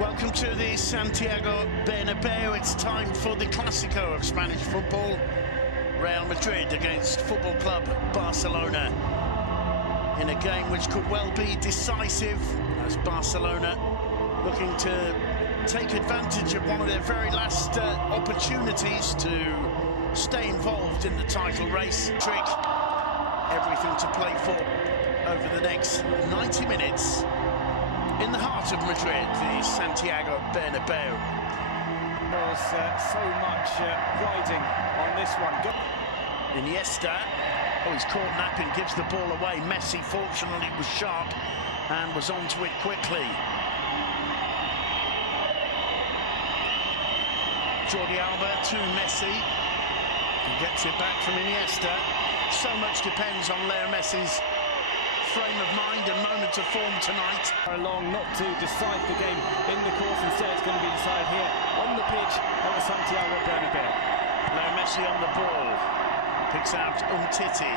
Welcome to the Santiago Bernabeu. It's time for the Clásico of Spanish football. Real Madrid against Football Club Barcelona. In a game which could well be decisive, as Barcelona looking to take advantage of one of their very last opportunities to stay involved in the title race. Everything to play for over the next 90 minutes. In the heart of Madrid, the Santiago Bernabeu. There's so much riding on this one. Iniesta, he's caught napping, gives the ball away. Messi, fortunately, was sharp and was onto it quickly. Jordi Alba to Messi. He gets it back from Iniesta. So much depends on Leo Messi's frame of mind and moment of form tonight. Along not to decide the game in the course, instead it's going to be decided here on the pitch at the Santiago Bernabeu. Leo Messi on the ball, picks out Umtiti,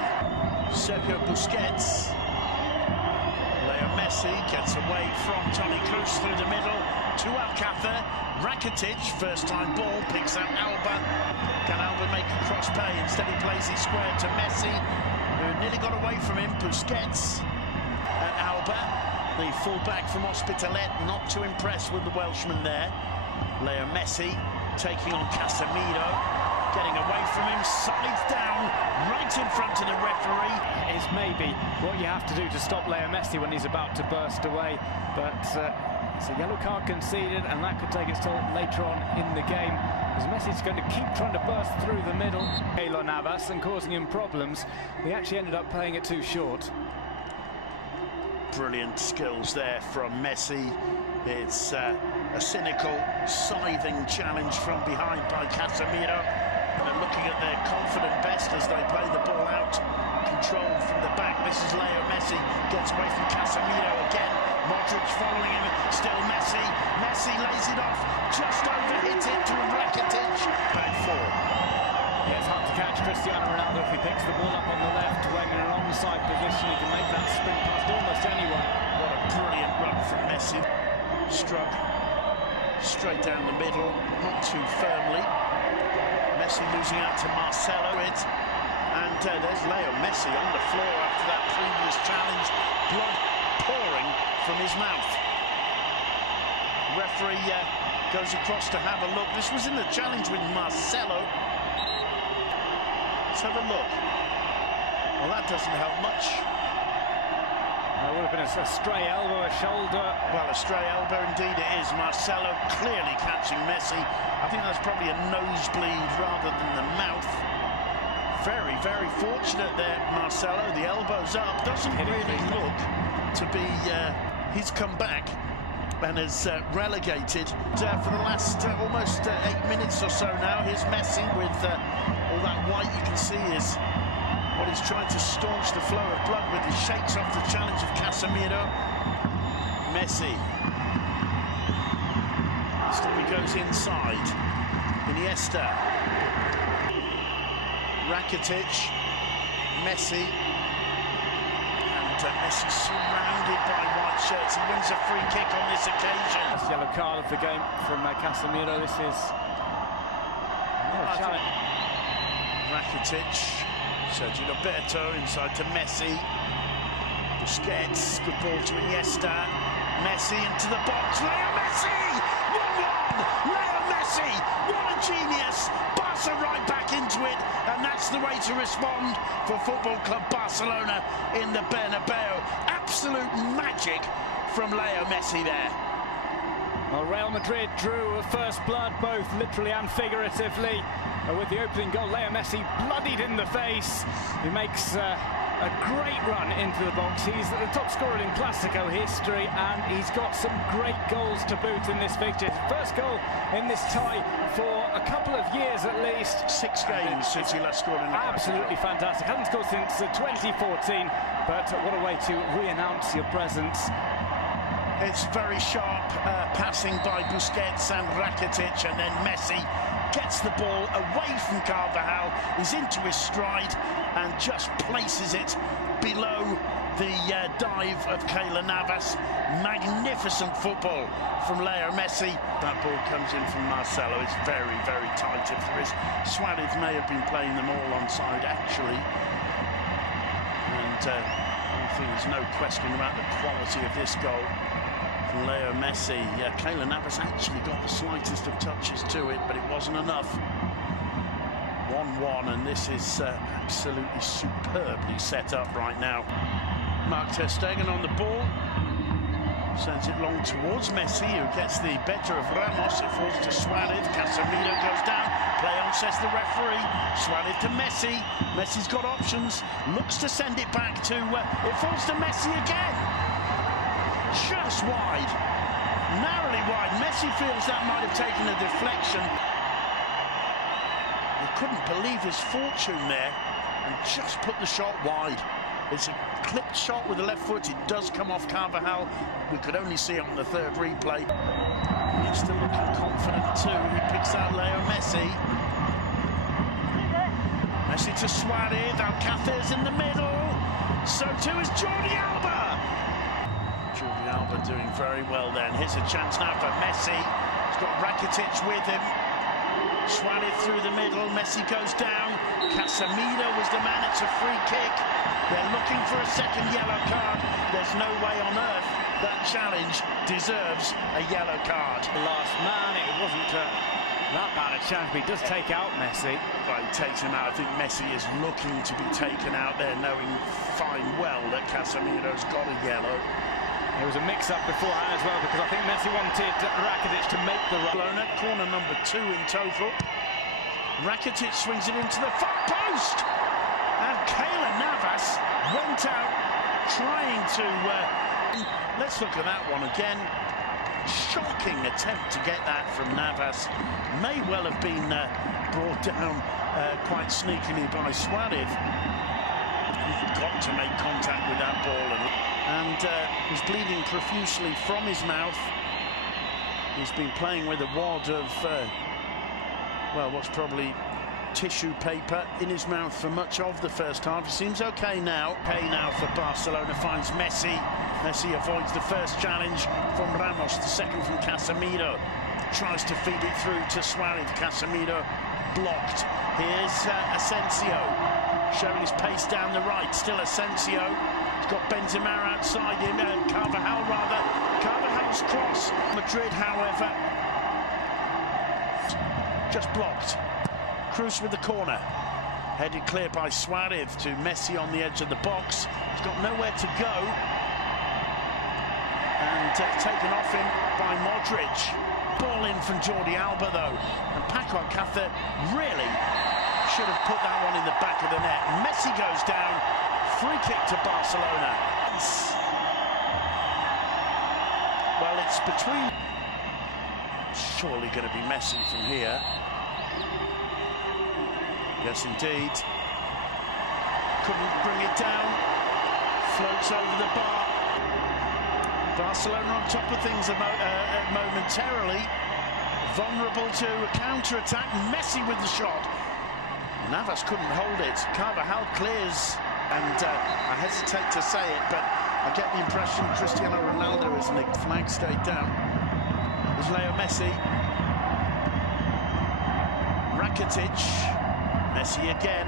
Sergio Busquets. Leo Messi gets away from Toni Kroos through the middle to Alcácer. Rakitic, first time ball, picks out Alba. Can Alba make a cross pay? Instead he plays it square to Messi, who nearly got away from him. Busquets and Alba, the fullback from Hospitalet, not too impressed with the Welshman there. Leo Messi taking on Casemiro, getting away from him, sides down, right in front of the referee. It's maybe what you have to do to stop Leo Messi when he's about to burst away, but it's a yellow card conceded, and that could take its toll later on in the game, as Messi's going to keep trying to burst through the middle. Keylor Navas, and causing him problems. He actually ended up playing it too short. Brilliant skills there from Messi. It's a cynical, scything challenge from behind by Casemiro. And looking at their confident best as they play the ball out, controlled from the back. This is Leo Messi, gets away from Casemiro again. Modric following him, still Messi. Messi lays it off, just overhit it to Rakitic. Back four. Yeah, it's hard to catch Cristiano Ronaldo if he picks the ball up on the left when in an onside position. He can make that sprint past almost anyone. What a brilliant run from Messi. Struck straight down the middle, not too firmly. Messi losing out to Marcelo. And there's Leo Messi on the floor after that previous challenge. Blood pouring from his mouth. Referee goes across to have a look. This was in the challenge with Marcelo. Let's have a look. Well, that doesn't help much. It would have been a stray elbow, a shoulder. Well, a stray elbow indeed it is. Marcelo clearly catching Messi. I think that's probably a nosebleed rather than the mouth. Very, very fortunate there, Marcelo. The elbow's up. Doesn't really look to be... he's come back and is relegated. For the last almost 8 minutes or so now, here's Messi with all that white you can see is what he's trying to staunch the flow of blood with. He shakes off the challenge of Casemiro. Messi. Still he goes inside. Iniesta. Rakitic. Messi. And Messi surrounded by white shirts. He wins a free kick on this occasion. That's the yellow card of the game from Casemiro. This is a challenge. Rakitic. Sergio Roberto inside to Messi. Busquets, good ball to Iniesta. Messi into the box. Leo Messi! 1-1! Leo Messi! What a genius! Barca right back into it, and that's the way to respond for Football Club Barcelona in the Bernabeu. Absolute magic from Leo Messi there. Well, Real Madrid drew first blood, both literally and figuratively. With the opening goal, Leo Messi bloodied in the face. He makes a great run into the box. He's the top scorer in Clásico history, and he's got some great goals to boot in this fixture. First goal in this tie for a couple of years at least. 6 games since he last scored in the Absolutely fantastic. Hasn't scored since 2014, but what a way to re-announce your presence. It's very sharp passing by Busquets and Rakitic, and then Messi gets the ball away from Carvajal. He's into his stride and just places it below the dive of Keylor Navas. Magnificent football from Leo Messi. That ball comes in from Marcelo. It's very, very tight if there is. Suarez may have been playing them all onside, actually. And I think there's no question about the quality of this goal from Leo Messi. Keylor Navas actually got the slightest of touches to it, but it wasn't enough. 1-1, and this is absolutely superbly set up right now. Mark ter Stegen on the ball, sends it long towards Messi, who gets the better of Ramos. It falls to Suarez. Casemiro goes down. Play on, says the referee. Suarez to Messi. Messi's got options. Looks to send it back to. It falls to Messi again. Just wide, narrowly wide. Messi feels that might have taken a deflection. He couldn't believe his fortune there and just put the shot wide. It's a clipped shot with the left foot. It does come off Carvajal. We could only see it on the third replay. He's still looking confident too. He picks out Leo Messi. Messi to Suarez. Alcacer's in the middle. So too is Jordi Alba. Jordi Alba doing very well then. Here's a chance now for Messi. He's got Rakitic with him. Suarez through the middle. Messi goes down. Casemiro was the man. It's a free kick. They're looking for a second yellow card. There's no way on earth that challenge deserves a yellow card. Last man, it wasn't that bad a chance, but he does take out Messi. Well, he takes him out. I think Messi is looking to be taken out there, knowing fine well that Casemiro's got a yellow. There was a mix-up beforehand as well, because I think Messi wanted Rakitic to make the run. Barcelona, corner number 2 in total. Rakitic swings it into the far post. And Keylor Navas went out trying to... let's look at that one again. Shocking attempt to get that from Navas. May well have been brought down quite sneakily by Suarez. He's got to make contact with that ball. And was bleeding profusely from his mouth. He's been playing with a wad of, well, what's probably tissue paper in his mouth for much of the first half. He seems okay now. Okay now for Barcelona, finds Messi. Messi avoids the first challenge from Ramos, the second from Casemiro. Tries to feed it through to Suarez. Casemiro blocked. Here's Asensio, showing his pace down the right. Still Asensio. He's got Benzema outside him. Carvajal, rather. Carvajal's cross. Madrid, however, just blocked. Cruz with the corner. Headed clear by Suarez to Messi on the edge of the box. He's got nowhere to go. And taken off him by Modric. Ball in from Jordi Alba, though. And Paco Alcacer really should have put that one in the back of the net. Messi goes down. Free kick to Barcelona. Well, it's between... Surely going to be Messi from here. Yes, indeed. Couldn't bring it down. Floats over the bar. Barcelona on top of things momentarily. Vulnerable to a counter-attack. Messi with the shot. Navas couldn't hold it. Carvajal clears. And I hesitate to say it, but I get the impression Cristiano Ronaldo is in the flag stayed down. There's Leo Messi. Rakitic. Messi again.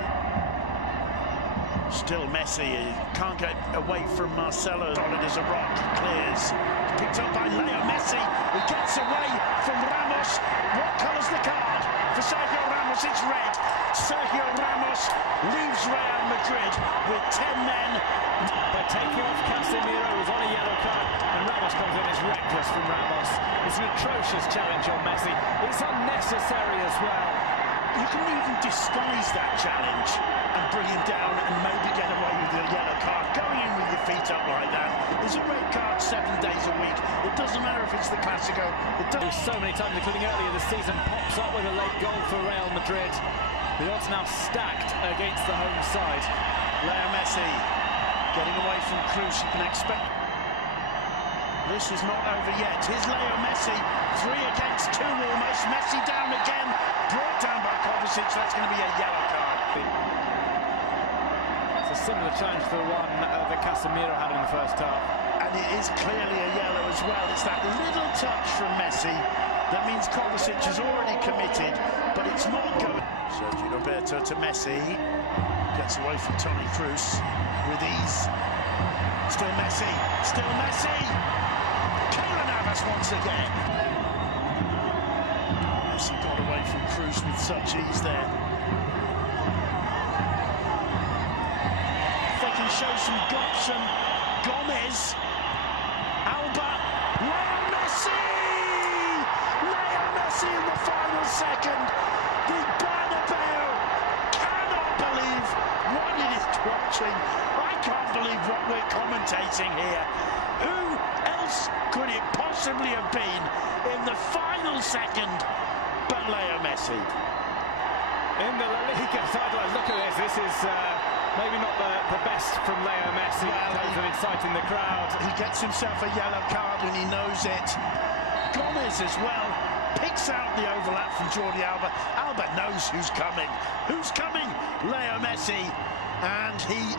Still Messi. He can't get away from Marcelo. Solid as a rock. Clears. Picked up by Leo Messi. He gets away from Ramos. What colour's the card? For Sergio Ramos, it's red. Sergio Ramos leaves Real Madrid with 10 men. By taking off Casemiro, who's on a yellow card, and Ramos comes in. It's reckless from Ramos. It's an atrocious challenge on Messi. It's unnecessary as well. You can even disguise that challenge and bring him down and maybe get away with the yellow card. Going in with your feet up like that is a red card 7 days a week. It doesn't matter if it's the Clasico. So many times, including earlier this season, pops up with a late goal for Real Madrid. The odds now stacked against the home side. Leo Messi getting away from Cruz. You can expect this is not over yet. Here's Leo Messi, 3 against 2 almost. Messi down again, brought down by Kovacic. That's going to be a yellow card. It's a similar challenge to the one that Casemiro had in the first half. And it is clearly a yellow as well. It's that little touch from Messi that means Kovacic is already committed, but it's not going. Sergio Roberto to Messi. Gets away from Toni Kroos with ease. Still Messi. Still Messi. Keylor Navas once again. Messi got away from Kroos with such ease there. If they can show some guts and Gomez. Alba. Lionel Messi! Lionel Messi in the final second. The Bernabeu cannot believe what it is watching. I can't believe what we're commentating here. Who else could it possibly have been in the final second but Leo Messi? In the La Liga title, look at this. This is maybe not the best from Leo Messi in terms of inciting the crowd. He gets himself a yellow card and he knows it. Gomez as well picks out the overlap from Jordi Alba. Alba knows who's coming. Who's coming? Leo Messi. And he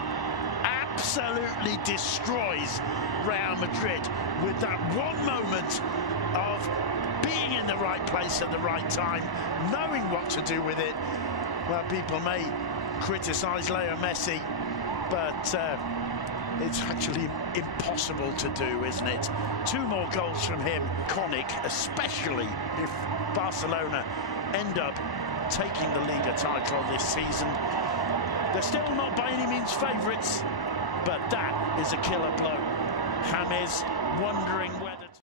absolutely destroys Real Madrid with that one moment of being in the right place at the right time, knowing what to do with it. Well, people may criticise Leo Messi, but it's actually impossible to do, isn't it? 2 more goals from him. Iconic, especially if Barcelona end up taking the Liga title this season. They're still not by any means favourites, but that is a killer blow. James wondering where